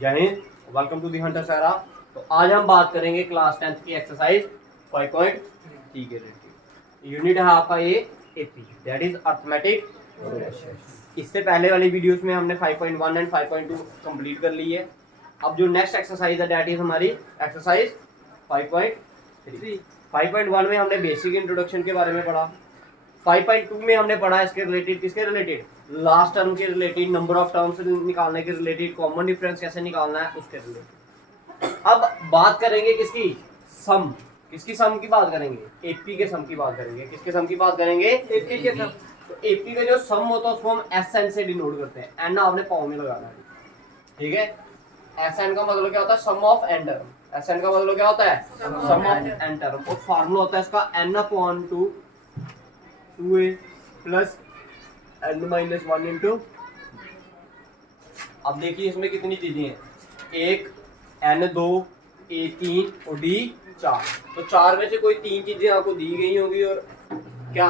जय Hind, welcome to the Hunter Sara. तो आज हम बात करेंगे क्लास 10th की एक्सरसाइज 5.3 के रिलेटेड। यूनिट है आपका ये AP, that is arithmetic progression. इससे पहले वाली वीडियोस में हमने 5.1 एंड 5.2 कंप्लीट कर ली है। अब जो नेक्स्ट एक्सरसाइज है दैट इज हमारी एक्सरसाइज 5.3। 5.1 में हमने बेसिक इंट्रोडक्शन के बारे में पढ़ा। 5.2 में हमने पढ़ा इसके रिलेटेड, किसके रिलेटेड, लास्ट टर्म के रिलेटेड, नंबर ऑफ टर्म्स निकालने के रिलेटेड, कॉमन डिफरेंस कैसे निकालना है उसके रिलेटेड। अब बात करेंगे किसकी, सम। किसकी सम की बात करेंगे, एपी के सम की बात करेंगे। किसके सम की बात करेंगे, एपी के सम। तो एपी का जो सम होता है उसको हम एस एन से डिनोट करते हैं। एन आपने पाव में लगाना है, ठीक है। एस एन का मतलब क्या होता है, sum of n term. S n का मतलब क्या होता है, सम ऑफ एन टर्म। और फार्मूला होता है इसका n upon 2a plus n minus 1 into. अब देखिए इसमें कितनी चीजें हैं, एक n2, a3 और d4। तो चार में से कोई तीन चीजें आपको दी गई होगी और क्या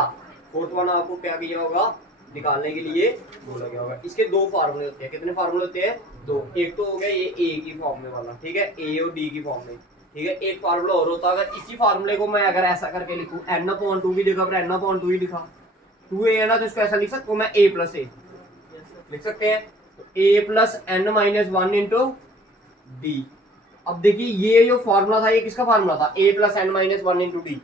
फोर्थ वन आपको क्या किया होगा, निकालने के लिए बोला गया होगा। इसके दो फार्मूले होते हैं। कितने फार्मूले होते हैं, दो। एक तो हो गया ये ए की फॉर्म में वाला, ठीक है, ए और डी की फॉर्म में, ठीक है। एक फार्मूला और होता है, अगर इसी फार्मूले को मैं अगर ऐसा करके लिखूं, n/2 की जगह पर n/2 ही लिखा, 2a है ना, तो इसको ऐसा लिख सकता हूँ मैं, a प्लस ए लिख सकते हैं। तो a plus n minus 1 into D. अब देखिए ये जो फार्मूला था ये किसका फार्मूला था, a plus n minus 1 into d,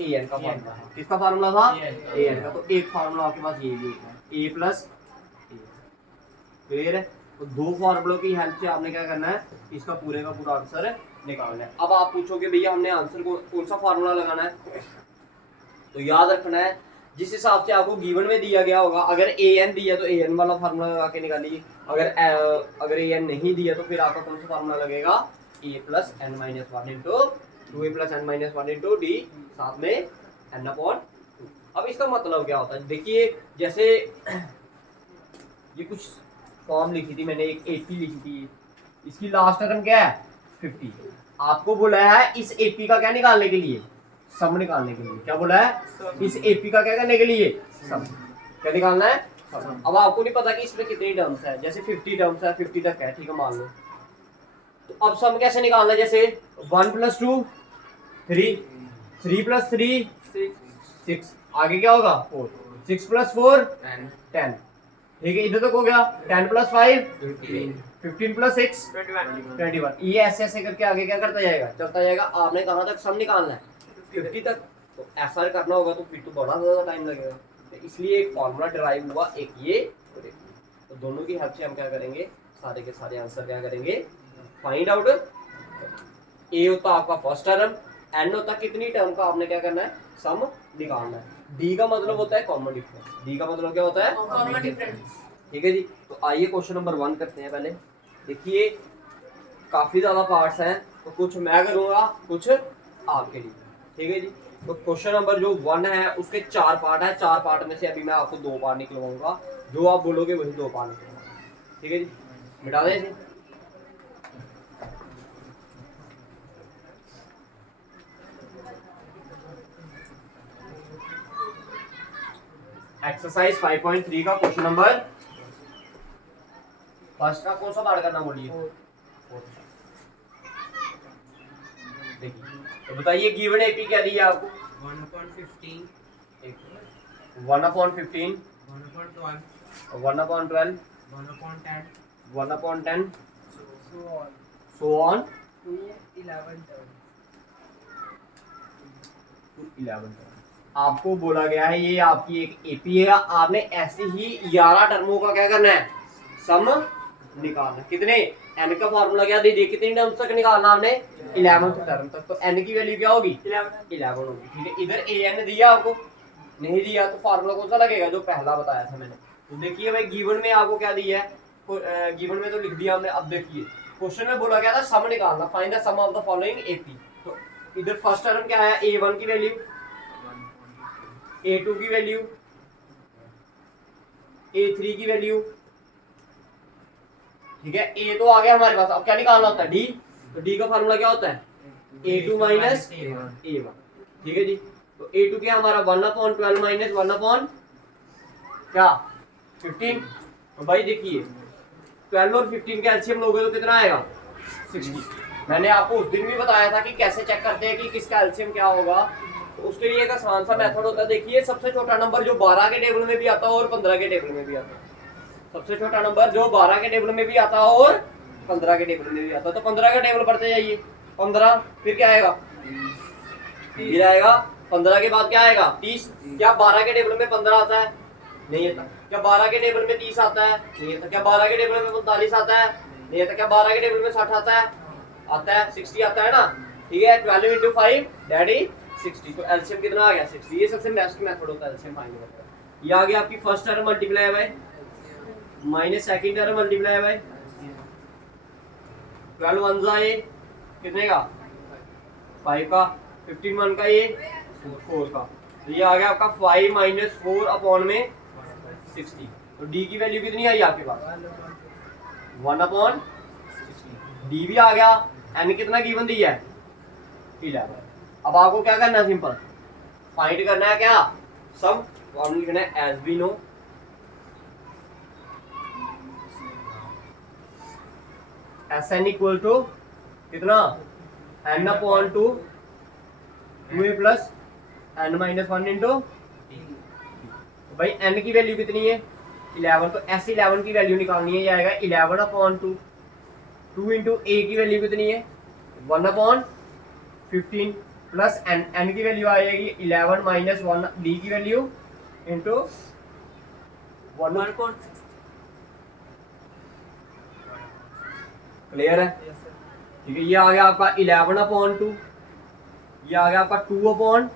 a n का फार्मूला था। किसका फार्मूला था, ए एन का। तो एक फार्मूला आपके पास ये भी है, ए प्लस। क्लियर है। तो दो फार्मूलों की हेल्प से आपने क्या करना है, इसका पूरे का पूरा आंसर निकालना है। अब आप पूछोगे भैया हमने आंसर को कौन सा फार्मूला लगाना है, तो याद रखना है जिस हिसाब से आपको गिवन में दिया गया होगा। अगर ए एन दिया तो ए एन वाला फार्मूला लगा के निकालिए। अगर ए एन नहीं दिया तो फिर आपका कौन सा फार्मूला लगेगा, a plus n minus 1 into 2a plus n minus 1 into d, साथ में एन अपॉन 2। अब इसका मतलब क्या होता है, देखिए जैसे ये कुछ फॉर्म लिखी थी मैंने, एक 80 लिखी थी, इसकी लास्ट टर्म क्या है 50। आपको बुलाया है इस एपी का क्या निकालने के लिए, सम निकालने के लिए। क्या बोला है, इस एपी का क्या करने के लिए, सम। क्या निकालना है, सम। अब आपको नहीं पता कि इसमें कितनी टर्म्स है, जैसे 50 टर्म्स है, 50 तक है, ठीक है, मान लो। तो अब सम कैसे निकालना है, जैसे 1 प्लस 2 3, 3 प्लस 3 6, आगे क्या होगा 4, 6 प्लस 4 10, ठीक है, इधर तक हो गया। 10 प्लस 5 15 प्लस 6 21। ये ऐसे ऐसे करके आगे क्या करता जाएगा, चलता जाएगा। आपने कहाँ तक सम निकालना है, 50 तक। तो ऐसा करना होगा तो फिर तो बड़ा ज्यादा टाइम लगेगा। तो इसलिए एक फॉर्मूला डिराइव हुआ, एक ये और एक। तो दोनों की हेल्प से हम क्या करेंगे, सारे के सारे आंसर क्या करेंगे, फाइंड आउट। ए होता आपका फर्स्ट टर्म, एन होता कितनी टर्म का आपने क्या करना है, सम निकालना है। डी का मतलब होता है कॉमन डिफरेंस। डी का मतलब क्या होता है, कॉमन डिफरेंस, ठीक है जी। तो आइए क्वेश्चन नंबर 1 करते हैं। पहले देखिए काफी ज्यादा पार्ट्स हैं, तो कुछ मैं करूंगा कुछ आपके लिए, ठीक है जी। तो क्वेश्चन नंबर जो 1 है उसके 4 पार्ट है। 4 पार्ट में से अभी मैं आपको 2 पार्ट निकलवाऊंगा, जो आप बोलोगे वही 2 पार्ट निकलवाऊंगा, ठीक है जी। मिटा दें इसे। एक्सरसाइज 5.3 का क्वेश्चन नंबर फर्स्ट का कौन सा पार्ट करना बोलिए, देखिए। तो बताइए गिवन एपी क्या दी है आपको, 1/15 1/15 1/12 1/12 1/10 1/10 so on so on to 11 turns. to 11। आपको बोला गया है ये आपकी एक एपी है, आपने ऐसे ही 11 टर्मों का क्या करना है, सम निकालना। कितने, एन का फार्मूला क्या दे दिया, कितनी टर्म्स तक निकालना आपने, 11th टर्म तक। तो एन की वैल्यू क्या होगी, 11 होगी, ठीक है। इधर ए एन दिया आपको, नहीं दिया तो फार्मूला कौन सा लगेगा, जो पहला बताया था मैंने। तो देखिए भाई गिवन में आपको क्या दिया है, गिवन में तो लिख दिया हमने। अब देखिए क्वेश्चन में बोला गया था सम निकालना, find the sum of the following AP. तो इधर फर्स्ट टर्म क्या है, a1 की वैल्यू, a2 की वैल्यू, a3 की वैल्यू, ठीक है। a तो आ गया हमारे पास। अब क्या निकालना होता है, d। तो d का फार्मूला क्या होता है, a2 माइनस a1, ठीक है जी। तो a2 क्या हमारा 1/12 माइनस 1/15। तो भाई देखिए 12 और 15 का एलसीएम लोगे तो कितना आएगा 60। मैंने आपको उस दिन भी बताया था कि कैसे चेक करते हैं कि किसका एलसीएम क्या होगा। तो उसके लिए एक आसान सा मेथड होता है। देखिए सबसे छोटा नंबर जो 12 के टेबल में भी आता है और 15 के टेबल में भी आता है। सबसे छोटा नंबर जो 12 के टेबल में भी आता है और 15 के टेबल में भी आता है। तो 15 का टेबल पढ़ते जाइए। 15 फिर क्या आएगा 30 आएगा। 15 के बाद क्या आएगा 30। क्या 12 के टेबल में 15 आता है? नहीं आता। क्या 12 के टेबल में 30 आता है? नहीं आता। क्या 12 के टेबल में 45 आता है? नहीं आता। क्या 12 के टेबल में 60 आता है? आता है। 60 आता है ना। ठीक है 12 into 5 डैडी 60। तो एलसीएम कितना आ गया 60। ये सबसे बेस्ट मेथड होता है एलसीएम फाइंड करने का। ये आ गया आपकी first term multiply by minus second term multiply by 12 one जा ये कितने का 5 का। 15 वन का ये 4 का। तो ये आ गया आपका 5 माइनस 4 अपॉन में 60। तो डी की वैल्यू कितनी आई आपके पास 1 अपॉन 60। डी भी आ गया। एन कितना गिवन दिया है 11। अब आपको क्या करना है सिंपल फाइंड करना है क्या सम। फॉर्मूला लिखना है as we know S n equal to कितना n upon 2 2a plus n minus 1 into भाई एन की वैल्यू कितनी है 11। तो एस 11 की वैल्यू निकालनी है। ये आएगा 11 अपॉन 2 2 इंटू ए की वैल्यू कितनी है 1 अपॉन 15 प्लस एन एन की वैल्यू आएगी 11 माइनस 1 डी की वैल्यू इंटू 1 अपॉन। क्लियर है। ठीक है ये आ गया आपका 11 अपॉन 2। ये आ गया आपका 2 अपॉन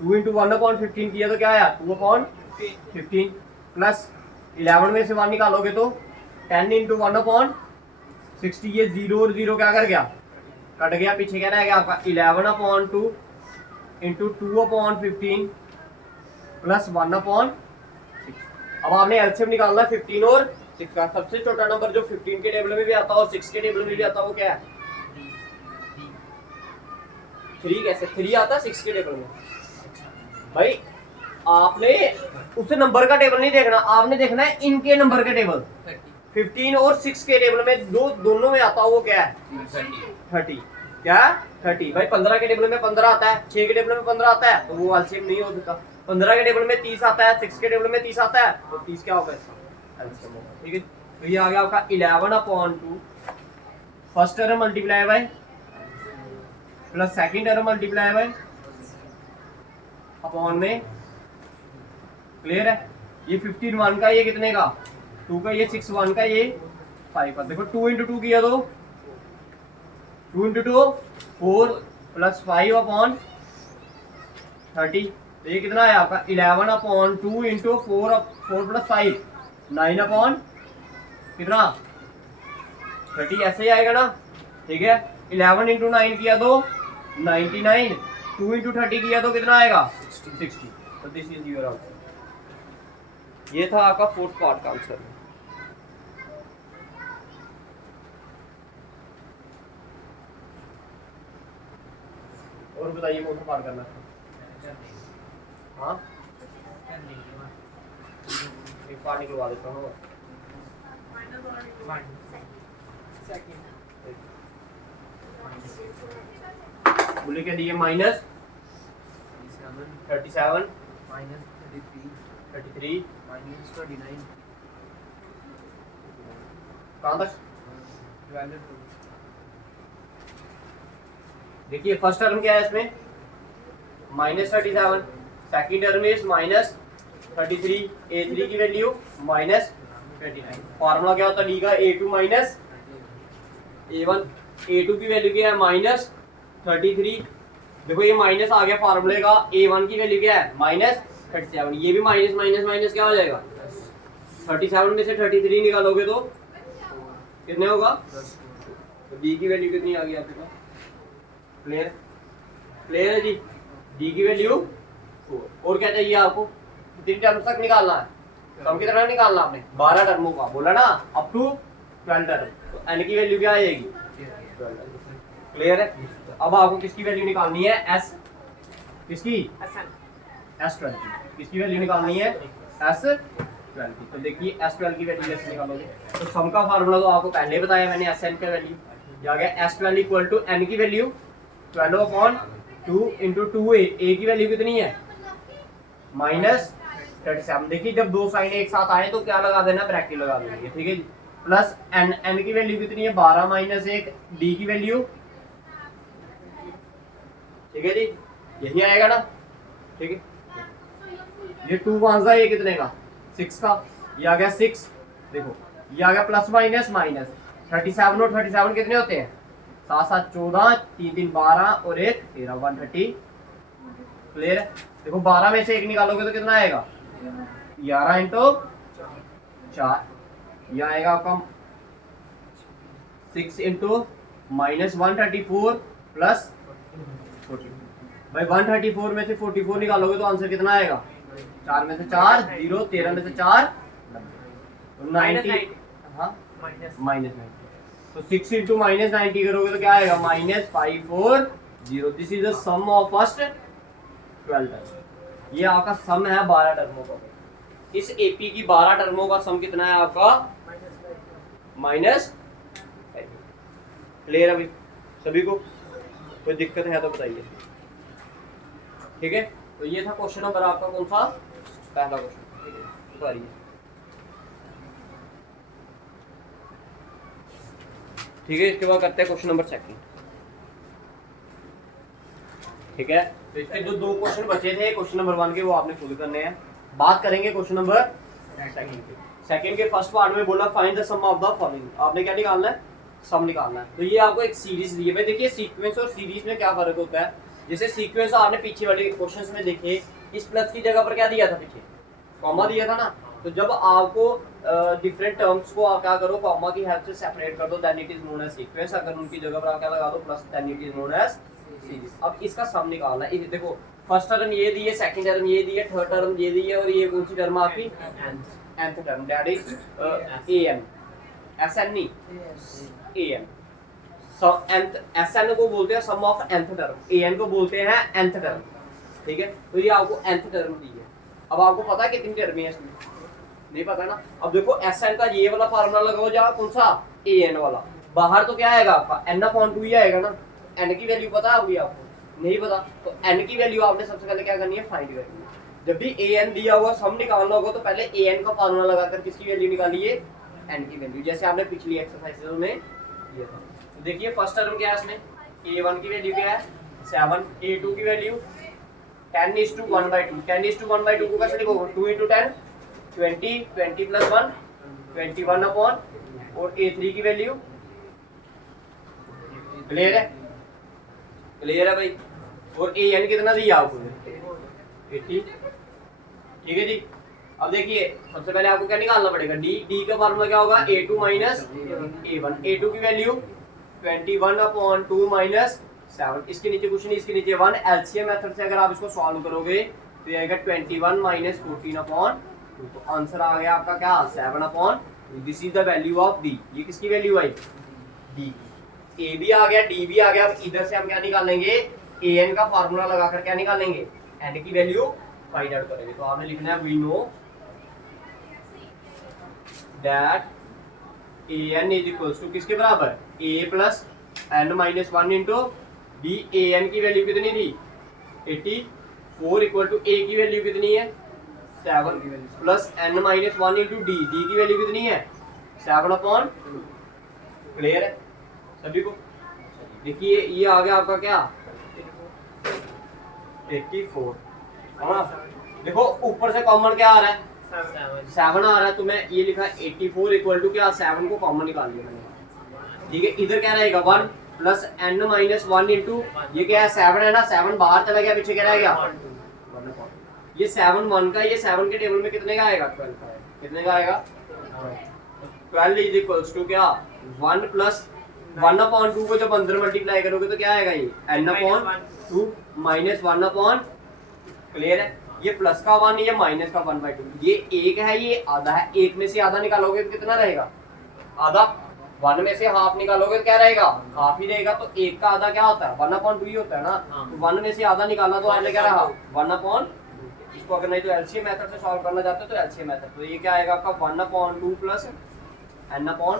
2 इंटू 1 अपॉन 15 किया तो क्या आया 2 अपॉन 15 प्लस 11 में से 1 निकालोगे तो 10 इंटू 1 अपॉन 60। ये 0 और 0 क्या कर गया कट गया। पीछे क्या रह गया आपका 11 upon 2 into 2 upon 15 plus 1 upon 6। अब आपने एलसीएम निकालना है 15 और 6 का। सबसे छोटा नंबर जो 15 के टेबल में भी आता है और 6 के टेबल में भी आता है वो क्या है 3। कैसे 3 आता है 6 के टेबल में भाई। आपने उस नंबर का टेबल नहीं देखना। आपने देखना है इनके नंबर के टेबल 15 और 6 के टेबल में दोनों में आता है वो क्या है 30। क्या 30 भाई। 15 के टेबल में 15 आता है 6 के टेबल में 15 आता है तो वो एलसीएम नहीं हो सकता। 15 के टेबल में 30 आता है 6 के टेबल में 30 आता है तो 30 क्या होगा इसका एलसीएम होगा। ठीक है तो ये आ गया आपका 11 upon 2 first term multiply by plus second term multiply by upon में। क्लियर है। ये 15 1 का ये कितने का 2 का। ये 6 1 का ये 5 का। देखो 2 इंटू 2 किया तो 2 इंटू 2 4 प्लस 5 अपॉन 30। तो ये कितना है आपका 11 अपॉन 2 इंटू 4 प्लस 5 9 अपॉन कितना 30। ऐसे ही आएगा ना। ठीक है 11 इंटू 9 किया तो 99। 2 इंटू 30 किया तो कितना आएगा 60। तो दिस इज योर आंसर। ये था आपका फोर्थ पार्ट का आंसर। और बताइए कौन सा पार्ट करना है। हाँ एक पार्ट निकलवा देता हूँ। बोले क्या दिए माइनस 37 minus 33 minus 29 कहाँ तक 12 देखिए फर्स्ट टर्म क्या है इसमें minus 37 second term is minus 33 a3 की वैल्यू माइनस 29। फॉर्मूला क्या होता है डी का a2 माइनस a1। a2 की वैल्यू क्या है माइनस 33। देखो ये माइनस आ गया फॉर्मूले का। a1 की वैल्यू क्या है माइनस 37। ये भी माइनस माइनस माइनस क्या हो जाएगा 37 में से 33 निकालोगे तो कितने होगा। तो डी की वैल्यू कितनी आ गई आपके पास। क्लियर क्लियर है जी। डी की वैल्यू 4। और क्या चाहिए आपको कितनी टर्म्स तक निकालना है। सम कितना निकालना आपने 12 टर्मों का बोला ना अप टू 12 टर्म। तो एन की वैल्यू क्या आएगी 12। क्लियर है। अब आपको किसकी वैल्यू निकालनी है एस किसकी S20। किसकी वैल्यू निकालनी है S20 S12 की। तो देखिए S12 की वैल्यू कैसे निकालोगे, तो सम का फार्मूला तो आपको पहले ही बताया मैंने, Sn का वैल्यू ये आ गया S12 इक्वल टू n की वैल्यू 12/2 इंटू 2a, a की वैल्यू कितनी है -37। देखिए जब दो साइन एक साथ आए तो क्या लगा देना, ब्रैकेट लगा देंगे, ठीक है जी। प्लस n की वैल्यू कितनी है 12 माइनस 1, d की वैल्यू, ठीक है जी, यही आएगा ना, ठीक है। ये 2 5 का, ये कितने का 6 का, ये आ गया 6। देखो ये आ गया प्लस माइनस माइनस 37 और 37 कितने होते हैं 7 7 14, 3 3 12 और 1 13, 130। क्लियर है। देखो 12 में से 1 निकालोगे तो कितना आएगा 11 इंटू 4, ये आएगा आपका 6 इंटू -134 प्लस 40। भाई 134 में से 44 निकालोगे तो आंसर कितना आएगा, 4 में से 4 0, 13 में से 4 90, हाँ माइनस 90। तो 6 इंटू -90 करोगे तो क्या आएगा -540। This is the sum of first 12 term. ये आपका सम है 12 टर्मों का। इस एपी की 12 टर्मों का सम कितना है आपका -5। क्लियर अभी सभी को, कोई दिक्कत है तो बताइए, ठीक है। तो ये था क्वेश्चन नंबर आपका कौन सा, पहला क्वेश्चन, ठीक है बताइए। ठीक है, इसके बाद करते हैं क्वेश्चन नंबर सेकंड, ठीक है। तो इसके जो दो क्वेश्चन बचे थे क्वेश्चन नंबर 1 के, वो आपने खुद करने हैं। बात करेंगे क्वेश्चन नंबर सेकंड के फर्स्ट पार्ट में बोला find the sum of the following. आपने क्या निकालना है, सम निकालना है। तो ये आपको एक सीरीज दी है भाई। देखिए सीक्वेंस और सीरीज में क्या फर्क होता है, जैसे सीक्वेंस आपने पीछे वाले क्वेश्चंस में देखे, इस प्लस की जगह पर क्या दिया था, पीछे कॉमा दिया था ना। तो जब आपको डिफरेंट टर्म्स को आप क्या करो, कॉमा की हेल्प से सेपरेट कर दो, then it is known as sequence. अगर उनकी जगह पर आप क्या लगा दो plus, then it is known as series. अब इसका सम निकालना है। देखो फर्स्ट टर्म ये दी है, सेकंड टर्म ये दी है, थर्ड टर्म ये दी है, और ये कौन सी टर्म आपकी nth term, that is an, sn नहीं an। nth sn को बोलते हैं सम ऑफ nth टर्म, an को बोलते हैं nth टर्म, ठीक है। तो ये आपको nth टर्म दी है। अब आपको पता है कितनी टर्म है इसमें, नहीं पता ना। अब देखो sn का ये वाला फार्मूला लगाओ, जहाँ कौन सा an वाला, बाहर तो क्या आएगा आपका n/2 ही आएगा ना। n की वैल्यू पता है अभी आपको, नहीं पता, तो n की वैल्यू आपने सबसे पहले क्या करनी है, फाइंड करनी है। जब भी an दिया हुआ सम निकालना होगा तो पहले an का फार्मूला लगाकर किसकी वैल्यू निकालिए, n की वैल्यू, जैसे आपने पिछली एक्सरसाइज में किया था। तो देखिए फर्स्ट टर्म क्या है इसमें, a1 की वैल्यू क्या है 7, a2 की वैल्यू 10:1/2। 10:1/2 को कैसे लिखोगे, 2 × 10 20, 20 + 1 21/, और a3 की वैल्यू, क्लियर है, क्लियर है भाई। और an कितना दिया आपको 80, ठीक है जी। अब देखिए सबसे पहले आपको क्या निकालना पड़ेगा, d का फार्मूला क्या होगा, a2 - a1। a2 की वैल्यू 21/2 - 7, इसके नीचे कुछ नहीं, इसके नीचे 1। एलसीएम मेथड से अगर आप इसको सॉल्व करोगे तो ये आएगा 21 - 14/2। तो आंसर आ गया आपका क्या 7/2। This is the value of d। ये किसकी वैल्यू आई, d। a भी आ गया, d भी आ गया। अब इधर से हम क्या निकालेंगे, an का फार्मूला लगाकर क्या निकालेंगे, n की वैल्यू फाइंड आउट करेंगे। तो आपने लिखना है we know that an is equals to किसके बराबर, a + n - 1 into d। an की वैल्यू कितनी थी 84 इक्वल टू a की वैल्यू कितनी है 7 plus n - 1 into d। d की वैल्यू कितनी है 7/2। क्लियर है सभी को। देखिए ये आ गया आपका क्या 84, हाँ। देखो ऊपर से कॉमन क्या आ रहा है 7 आ रहा है, तो मैं ये लिखा 84 इक्वल टू क्या 7 को कॉमन निकाल लिया मैंने, ठीक है। इधर क्या रहेगा 1 प्लस n - 1 इंटू ये क्या है 7 है ना, 7 बाहर चला गया, पीछे क्या रह गया, ये 7 1 का, ये 7 के टेबल में कितने का आएगा 12 का है, कितने का आएगा 12 इज इक्वल्स टू क्या 1 प्लस 1/2 को जब अंदर मल्टीप्लाई करोगे तो क्या आएगा, ये n/2 माइनस 1/, क्लियर है। ये प्लस का 1, ये माइनस का 1/2। ये एक है, ये आधा है। एक में से आधा निकालोगे तो कितना रहेगा, आधा। 1 में से हाफ निकालोगे तो क्या रहेगा, हाफ ही रहेगा। तो एक का आधा क्या होता है 1/2 ही होता है ना। तो 1 में से आधा निकालना तो आपने क्या रहा 1/2। इसको अगर नहीं तो एलसीएम मेथड से सॉल्व करना चाहते हो तो एलसीएम मेथड, तो ये क्या आएगा आपका 1/2 प्लस n अपॉन,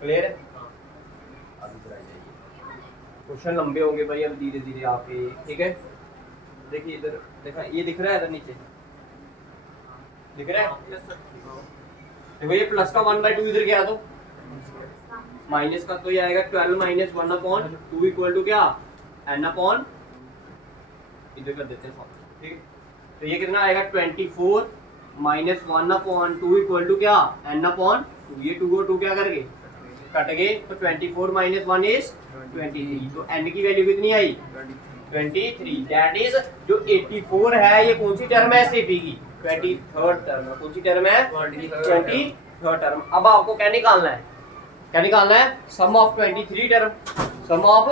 क्लियर है? अभी इधर आ जाइए, क्वेश्चन लंबे होंगे भाई अब धीरे धीरे आपके, ठीक है? देखिए इधर देखा, ये दिख रहा है इधर नीचे, दिख रहा है? देखो ये प्लस का 1/2 इधर गया तो माइनस का, तो ये आएगा 12 माइनस 1/2 इक्वल टू क्या, n अपॉन, इधर कर देते हैं सब, ठीक है? तो ये कितना आएगा 24 माइनस 1/2 इक्वल टू क्या, n अपॉन 2। ये 2 और 2 क्या कर गए, कट गए, तो 24 माइनस 1 इज 23, तो n की वैल्यू कितनी आई, 23। दैट इज जो 84 है ये कौन सी टर्म है एसएपी की, 23rd टर्म है। कौन सी टर्म है, 23rd टर्म। अब आपको क्या निकालना है, क्या निकालना है, sum of 23 term, sum of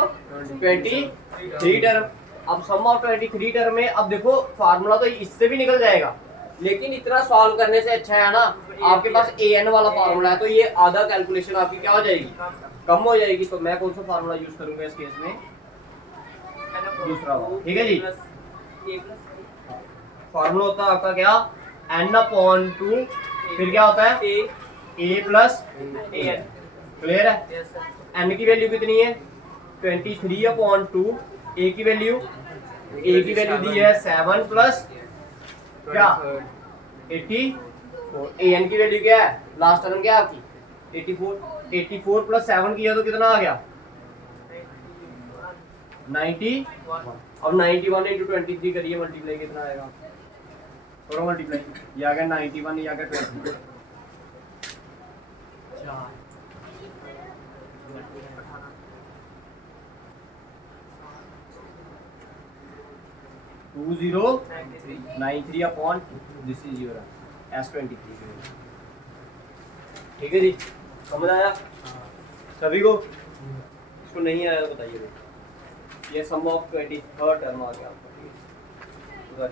23 term. अब सम ऑफ 23 टर्म में अब देखो फार्मूला तो इससे भी निकल जाएगा, लेकिन इतना सॉल्व करने से अच्छा है ना आपके पास an वाला फार्मूला है, तो ये आधा कैलकुलेशन आपकी क्या हो जाएगी, कम हो जाएगी। तो मैं कौन सा फार्मूला यूज करूंगा इस केस में, दूसरा वाला, ठीक है जी। फार्मूला होता है आपका क्या, n/2, फिर क्या होता है a प्लस an, क्लियर है? n की वैल्यू कितनी है 23/2, a की वैल्यू दी है 7 प्लस क्या 84, an की वैल्यू क्या है, लास्ट टर्म क्या है आपकी 84 प्लस 7 किया तो कितना आ गया 91। अब 91 इंटू 23 करिए मल्टीप्लाई, कितना आएगा, करो मल्टीप्लाई, ये आ गया 91, ये आ गया 20, 2093 upon this is your S23, ठीक है जी, समझ आया सभी को? इसको नहीं आया तो बताइए, ये सम ऑफ 23rd टर्म आ गया आपका, ठीक है?